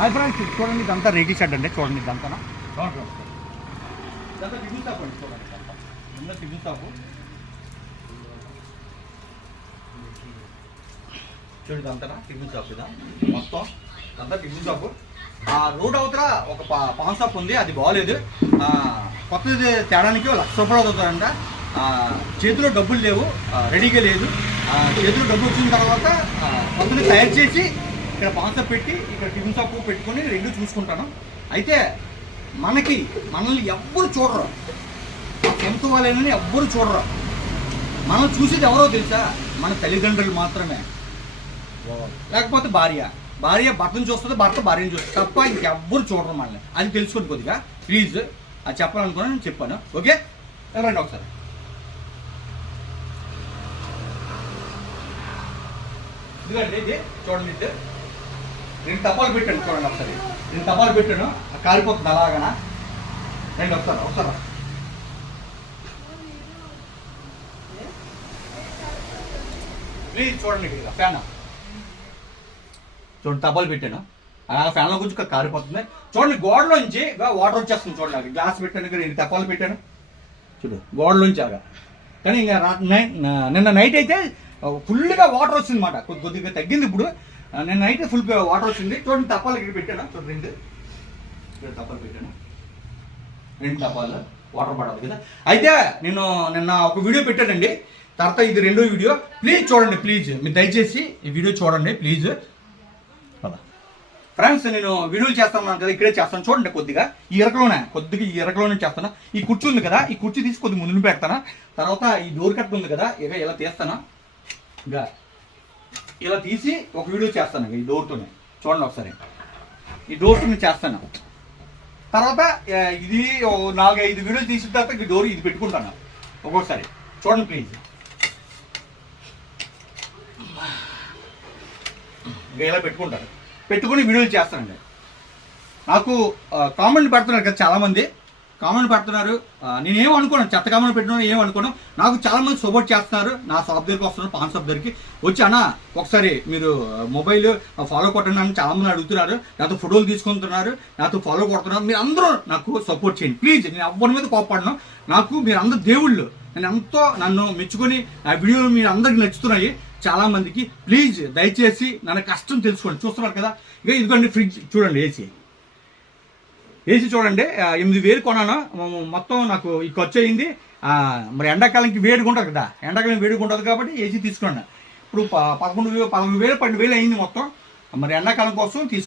అది ఫ్రెండ్స్ చూడండి, ఇదంతా రేగిల్ షెడ్ అండి. చూడండి ఇదంతా ఇదంతా టిఫిన్ షాప్ అండి. చూడండి ఇదంతా టిఫిన్ షాపు. చూడండి ఇదంతా టిఫిన్ షాప్. ఇదా మొత్తం ఇదంతా టిఫిన్ షాపు. రోడ్ అవతల ఒక పాన్ షాప్ ఉంది, అది బాగోలేదు. కొత్తది తేడానికి ₹1,00,000 అవుతుందంట. చేతిలో డబ్బులు లేవు, రెడీగా లేదు. చేతిలో డబ్బులు వచ్చిన తర్వాత కొత్తది తయారు చేసి ఇక్కడ పాన్ షాప్ పెట్టి ఇక్కడ టిఫిన్ షాప్ పెట్టుకొని రెండు చూసుకుంటాను. అయితే మనల్ని ఎవ్వరు చూడరు, ఎంత వాళ్ళని ఎవ్వరు చూడరు. మనం చూసేది ఎవరో తెలుసా? మన తల్లిదండ్రులు మాత్రమే, లేకపోతే భార్య భర్తను చూస్తుంది, భర్త భార్యను చూస్తుంది తప్ప ఇంకెవ్వరు చూడరు మనల్ని. అది తెలుసుకోండి కొద్దిగా ప్లీజ్. అది చెప్పాలనుకున్నా నేను చెప్పాను. ఓకే రండి ఒకసారి. ఇదిగండి ఇది చూడండి, ఇది నేను తపాలు పెట్టాను. చూడండి ఒకసారి, నేను తపాలు పెట్టాను, కాలిపోతుంది అలాగనా. రండి ఒకసారి ప్లీజ్ చూడండి. ఇక ఫ్యాన్ చూడండి, తపాలు పెట్టాను, అలాగ ఫ్యాన్లో గురించి కారిపోతుంది. చూడండి గోడలోంచి వాటర్ వచ్చేస్తుంది. చూడండి గ్లాస్ పెట్టాను, నేను తపాలు పెట్టాను, చూడు గోడలోంచి ఆగా. కానీ ఇంకా నిన్న నైట్ అయితే ఫుల్గా వాటర్ వచ్చింది అన్నమాట. కొద్దిగా తగ్గింది ఇప్పుడు. నిన్న నైట్ ఫుల్ వాటర్ వచ్చింది. చూడండి తపాలు ఇక్కడ పెట్టాను, చూడండి ఇక్కడ తపాలు పెట్టాను, 2 తపాలు వాటర్ పడాలి కదా. అయితే నేను నిన్న ఒక వీడియో పెట్టానండి, తర్వాత ఇది 2వ వీడియో. ప్లీజ్ చూడండి, ప్లీజ్ మీరు దయచేసి ఈ వీడియో చూడండి ప్లీజ్. ఫ్రెండ్స్ నేను వీడియోలు చేస్తాను కదా, ఇక్కడే చేస్తాను. చూడండి కొద్దిగా ఈ ఇరకలోనే చేస్తాను. ఈ కుర్చీ ఉంది కదా, ఈ కుర్చీ తీసి కొద్దిగా ముందు పెడతాను. తర్వాత ఈ డోర్ కట్ ఉంది కదా, ఇక ఇలా తీస్తాను. ఇంకా ఇలా తీసి ఒక వీడియో చేస్తాను ఈ డోర్తోనే. చూడండి ఒకసారి, ఈ డోర్తో నేను చేస్తాను. తర్వాత ఇది 4-5 వీడియోలు తీసిన తర్వాత ఈ డోర్ ఇది పెట్టుకుంటాను ఒక్కొక్కసారి. చూడండి ప్లీజ్. ఇలా పెట్టుకుని వీడియోలు చేస్తానండి. నాకు కామెంట్ పెడుతున్నారు కదా చాలామంది, కామెంట్ పెడుతున్నారు. నేనేం అనుకోను, చెత్త కామెంట్ పెట్టినా ఏమనుకోను. నాకు చాలామంది సపోర్ట్ చేస్తున్నారు. నా షాప్ దగ్గరికి వస్తున్నారు, పాన్ షాప్ దగ్గరికి వచ్చి అన్న ఒకసారి మీరు మొబైల్ ఫాలో కొట్టండి అని చాలామంది అడుగుతున్నారు. నాతో ఫోటోలు తీసుకుంటున్నారు, నాతో ఫాలో కొడుతున్నారు. మీరు అందరూ నాకు సపోర్ట్ చేయండి ప్లీజ్. నేను ఎవరి మీద కోపడను. నాకు మీరు అందరు దేవుళ్ళు. నేను ఎంతో నన్ను మెచ్చుకొని ఆ వీడియోలు మీరు అందరికి నచ్చుతున్నాయి చాలామందికి. ప్లీజ్ దయచేసి నన్ను కష్టం తెలుసుకోండి. చూస్తున్నారు కదా, ఇక ఇదిగోండి ఫ్రిడ్జ్ చూడండి, ఏసీ చూడండి. 8,000 కొన్నాను. మొత్తం నాకు ఈ ఖర్చు అయింది. మరి ఎండాకాలంకి వేడిగా ఉంటుంది కదా, ఎండాకాలం వేడిగా ఉంటుంది కాబట్టి ఏసీ తీసుకున్నాను. ఇప్పుడు 11,000 12,000 అయింది మొత్తం. మరి ఎండాకాలం కోసం